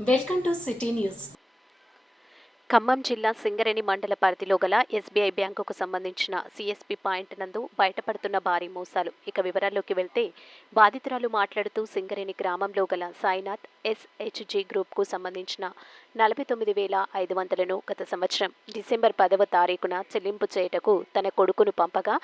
Welcome to city news Khammam జిల్లా సింగరేణి మండల పరిధిలో గల ఎస్బీఐ బ్యాంకుకు సంబంధించిన సిఎస్పి పాయింట్ నందు బయటపడుతున్న భారీ మోసాలు. ఇక వివరాల్లోకి వెళ్తే బాధితురాలు మాట్లాడుతూ సింగరేణి గ్రామంలో గల సాయినాథ్ ఎస్హెచ్జి గ్రూప్కు సంబంధించిన నలభై తొమ్మిది వేల ఐదు వందలను గత సంవత్సరం డిసెంబర్ పదవ తారీఖున చెల్లింపు చేయుటకు తన కొడుకును పంపగా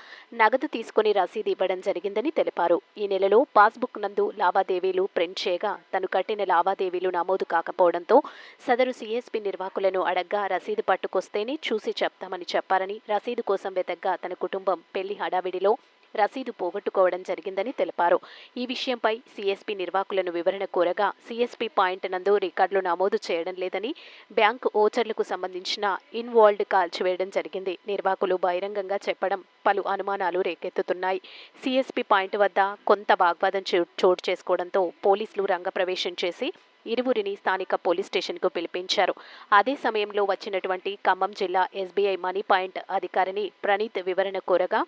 నగదు తీసుకుని రసీదు ఇవ్వడం జరిగిందని తెలిపారు. ఈ నెలలో పాస్బుక్ నందు లావాదేవీలు ప్రింట్ చేయగా తను కట్టిన లావాదేవీలు నమోదు కాకపోవడంతో సదరు సిఎస్పి నిర్వాహకులను అడగ అడగ్గా రసీదు పట్టుకొస్తేనే చూసి చెప్తామని చెప్పారని రసీదు కోసం వెతగ్గా తన కుటుంబం పెళ్ళి హడావిడిలో రసీదు పోగొట్టుకోవడం జరిగిందని తెలిపారు. ఈ విషయంపై సీఎస్పీ నిర్వాహకులను వివరణ కోరగా సీఎస్పీ పాయింట్ నందు రికార్డులు నమోదు చేయడం లేదని బ్యాంకు ఓచర్లకు సంబంధించిన ఇన్వాల్వ్డ్ కాల్చివేయడం జరిగింది. నిర్వాహకులు బహిరంగంగా చెప్పడం పలు అనుమానాలు రేకెత్తుతున్నాయి. సీఎస్పీ పాయింట్ వద్ద కొంత వాగ్వాదం చో- చోటు చేసుకోవడంతో పోలీసులు రంగప్రవేశం చేసి ఇరువురిని స్థానిక పోలీస్ స్టేషన్కు పిలిపించారు. అదే సమయంలో వచ్చినటువంటి ఖమ్మం జిల్లా ఎస్బీఐ మనీ పాయింట్ అధికారిని ప్రణీత్ వివరణ కోరగా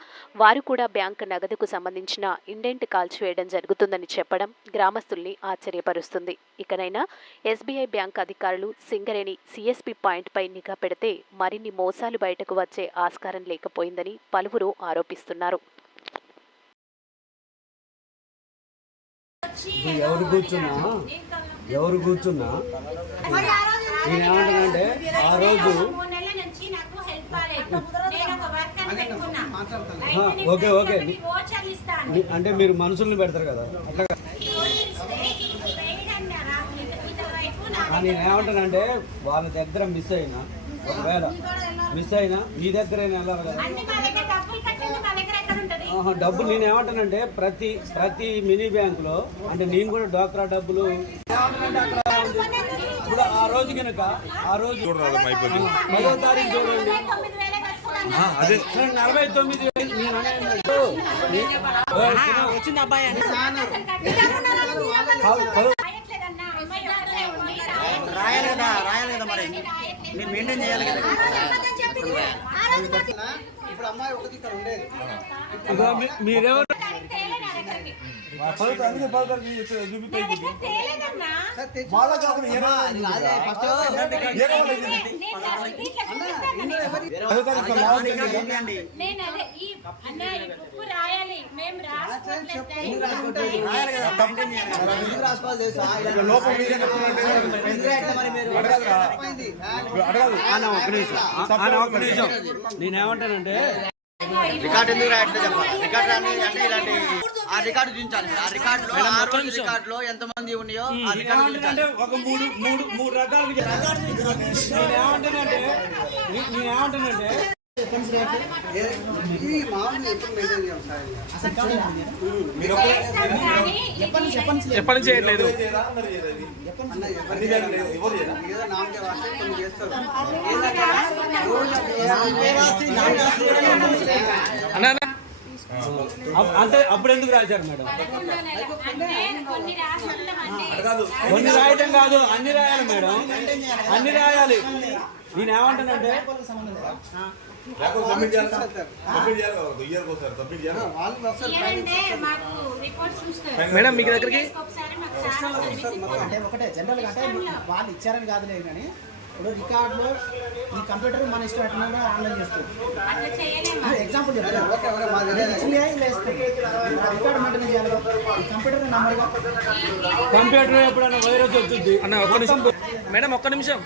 వారు కూడా బ్యాంక్ నగదుకు సంబంధించిన ఇండెంట్ కాల్చివేయడం జరుగుతుందని చెప్పడం గ్రామస్తుల్ని ఆశ్చర్యపరుస్తుంది. ఇకనైనా ఎస్బీఐ బ్యాంక్ అధికారులు సింగరేణి సిఎస్పి పాయింట్పై నిఘా పెడితే మరిన్ని మోసాలు బయటకు వచ్చే ఆస్కారం లేకపోయిందని పలువురు ఆరోపిస్తున్నారు. ఎవరు కూర్చున్నా ఎవరు కూర్చున్నా? ఆ రోజు నేను ఒక వర్క్ అని పెట్టుకున్నా. ఆ, ఓకే, ఓకే. మీ- అంటే మీరు మనుషుల్ని పెడతారు కదా? అట్లా కాదు. ఇస్తే ఇప్పుడు పెయిడ్ అన్నారా ఇత- ఇటువైపు నా ఆ, నేనేమంటానంటే వాళ్ళ దగ్గర మిస్ అయినా ఒకవేళ మిస్ అయినా మీ దగ్గర వెళ్ళాలి కదా అన్ని మా దగ్గర డబ్బులు కట్టింది మా దగ్గర ఎక్కడ ఉంటది ఆహా, డబ్బులు నేను ఏమంటానంటే ప్రతి ప్రతి మినీ బ్యాంకులో అంటే నేను కూడా డ్వాక్రా డబ్బులు ఇప్పుడు ఆ రోజు కనుక ఆ రోజు పదో తారీఖు చూడండి అదే. నలభై తొమ్మిది నేను వచ్చిన అబ్బాయి. రాయాలి కదా రాయాలి కదా మరి? మీరు మెయింటైన్ చేయాలి కదా. ఇప్పుడు అమ్మాయి ఒకటి ఇక్కడ ఉండేది మీరెవరు రాసుకోవాలి. ఒక్క నిమిషం. నేనేమంటానంటే రికార్డు ఎందుకు రాయట్లేదు చెప్పాలి రికార్డు రాని అంటే ఇలాంటి ఆ రికార్డు చూపించాలి. ఆ రికార్డు లో ఆ రోజు రికార్డు లో ఎంత మంది ఉన్నాయో ఆ రికార్డు ఒక మూడు మూడు మూడు రకాలుగా నేనేమంటానంటే నే- నేనేమంటానంటే ఇది మామూలు ఎప్పుడు మెయింటైన్ చేయాలి సార్? మీరు ఎప్పటి నుంచి చేయట్లేదు. అన్న అంటే అప్పుడు ఎందుకు రాశారు మేడం? అంటే కొన్ని రాసుకుంటామండి కొన్ని రాయటం కాదు అన్ని రాయాలి మేడం. అన్ని రాయాలి. నేనేమంటానంటే మేడం మీకు దగ్గరికి ఒకటే జనరల్గా అంటే వాళ్ళు ఇచ్చారని కాదులే కానీ ఇప్పుడు రికార్డులో ఈ కంప్యూటర్ మన ఇష్టం ఎట్లా ఆన్లైన్ చేస్తుంది. ఎగ్జాంపుల్ రికార్డు మెయింటైన్ చేయాలి. ఈ కంప్యూటర్ నెంబర్గా కంప్యూటర్ ఎప్పుడైనా వైరస్ వచ్చింది అన్న ఒక్క నిమిషం. మేడం ఒక్క నిమిషం.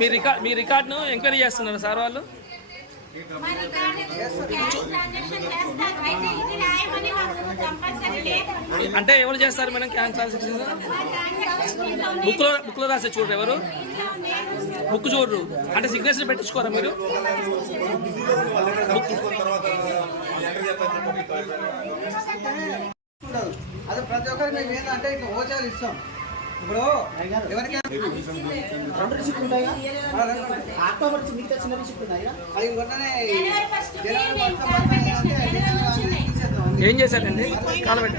మీ రికార్డ్? మీ రికార్డ్ను ఎంక్వైరీ చేస్తున్నారు సార్ వాళ్ళు? అంటే ఎవరు చేస్తారు మేడం క్యాన్ ట్రాన్సాక్షన్ బుక్లో బుక్లో రాసే చూడరు ఎవరు? బుక్ చూడరు అంటే సిగ్నేచర్ పెట్టించుకోరా మీరు? అదే ప్రతి ఒక్కరికి మేము ఏంటంటే ఇట్లా ఓచాలు ఇస్తాం. ఇప్పుడు ఎవరికి రెండు రిసిప్ట్ ఉంటాయి అక్టోబర్ నుంచి మిగతా చిన్న రిసిప్ట్ ఉన్నాయి అవి కొట్టనే. ఏం చేశారండి? కాలబెట్టి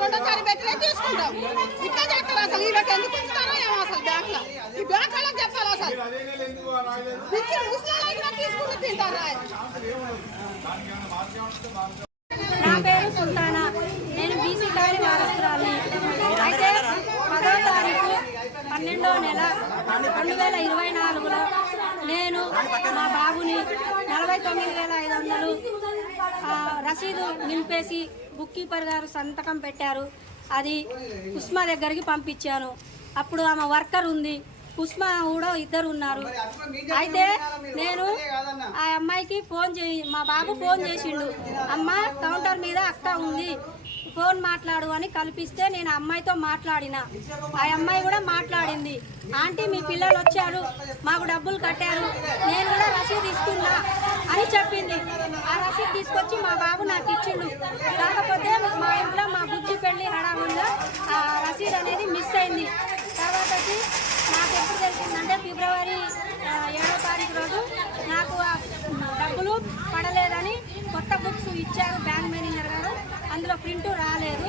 రెండోసారి తీసుకుంటాం. ఇట్లా చేస్తారు అసలు. వీళ్ళకి ఎందుకు ఉంచుతారో ఏమో అసలు బ్యాంక్లో. ఈ బ్యాంక్ వాళ్ళకి చెప్పాలి అసలు. ఇచ్చిన తీసుకుంటూ తింటారు నా పేరు సుల్తానా. నేను బీసీ కార్డు వారసురాలి అయితే పదో తారీఖు పన్నెండో నెల రెండు వేల ఇరవై నాలుగులో నేను మా బాబుని నలభై తొమ్మిది వేల ఐదు వందలు రసీదు నింపేసి బుక్ కీపర్ గారు సంతకం పెట్టారు. అది ఉస్మా దగ్గరికి పంపించాను. అప్పుడు ఆమె వర్కర్ ఉంది. కుస్మా కూడా ఇద్దరు ఉన్నారు. అయితే నేను ఆ అమ్మాయికి ఫోన్ చేయి మా బాబు ఫోన్ చేసిండు. అమ్మ కౌంటర్ మీద అక్క ఉంది. ఫోన్ మాట్లాడు అని కల్పిస్తే నేను అమ్మాయితో మాట్లాడిన. ఆ అమ్మాయి కూడా మాట్లాడింది. ఆంటీ మీ పిల్లలు వచ్చారు. మాకు డబ్బులు కట్టారు. నేను కూడా రసీదు ఇస్తున్నా అని చెప్పింది. ఆ రసీదు తీసుకొచ్చి మా బాబు నాకు ఇచ్చిండు. కాకపోతే మా ఇంట్లో మా బుద్ధి పెళ్ళి హడావుల్లో ఆ రసీదు అనేది మిస్ అయింది. తర్వాత వచ్చి నాకు ఎప్పుడు తెలిసిందంటే ఫిబ్రవరి ఏడో తారీఖు రోజు నాకు ఆ డబ్బులు పడలేదని కొత్త బుక్స్ ఇచ్చారు బ్యాంక్ మేనేజర్ గారు. అందులో ప్రింట్ రాలేదు.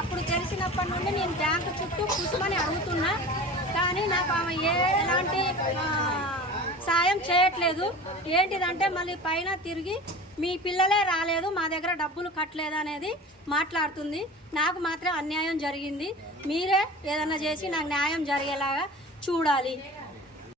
అప్పుడు తెలిసినప్పటి నుండి నేను బ్యాంకు చుట్టూ కుసుమని అడుగుతున్నా. కానీ నాకు ఆమె ఏ ఎలాంటి సాయం చేయట్లేదు. ఏంటిదంటే మళ్ళీ పైన తిరిగి మీ పిల్లలే రాలేదు మా దగ్గర డబ్బులు కట్టలేదు అనేది మాట్లాడుతుంది. నాకు మాత్రం అన్యాయం జరిగింది. మీరే ఏదన్నా చేసి నాకు న్యాయం జరిగేలాగా చూడాలి.